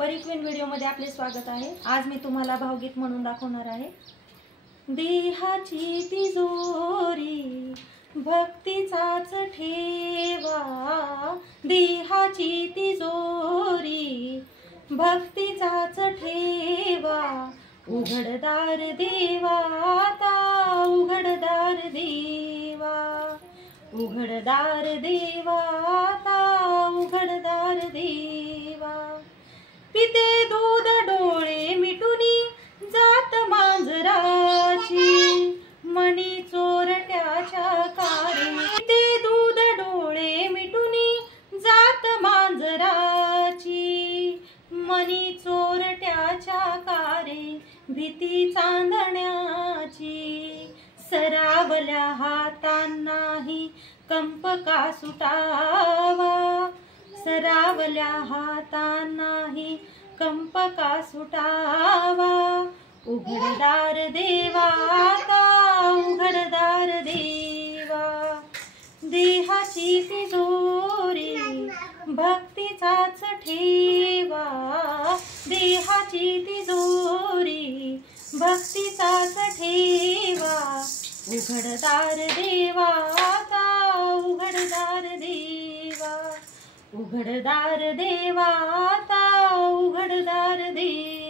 परिक्विन व्हिडिओमध्ये आपले स्वागत आहे। आज मी तुम्हाला भावगीत म्हणून दाखवणार आहे। देहाची तिजोरी भक्तीचाच ठेवा, देहाची तिजोरी भक्तीचाच ठेवा। उघडदार देवा आता उघडदार देवा, उघडदार देवा आता उघडदार देवा। पिते दूध डोळे मिटुनी जात मांजराची, मणी चोरट्याच्या कारे। पिते दूध डोळे मिटुनी जात मांजराची, मणी चोरट्याच्या कारे। भीती चांदण्याची सरावल्या हातांनाही कंप का सुटावा, सरावल्या हातांनाही कंप का सुटावा। उघडदार देवा आता उघडदार देवा, देहाची तिजोरी भक्तीचाच ठेवा, देहाची तिजोरी भक्तीचाच ठेवा। उघडदार देवा आता उघडदार देवा, उघडदार देवा आता उघडदार देवा।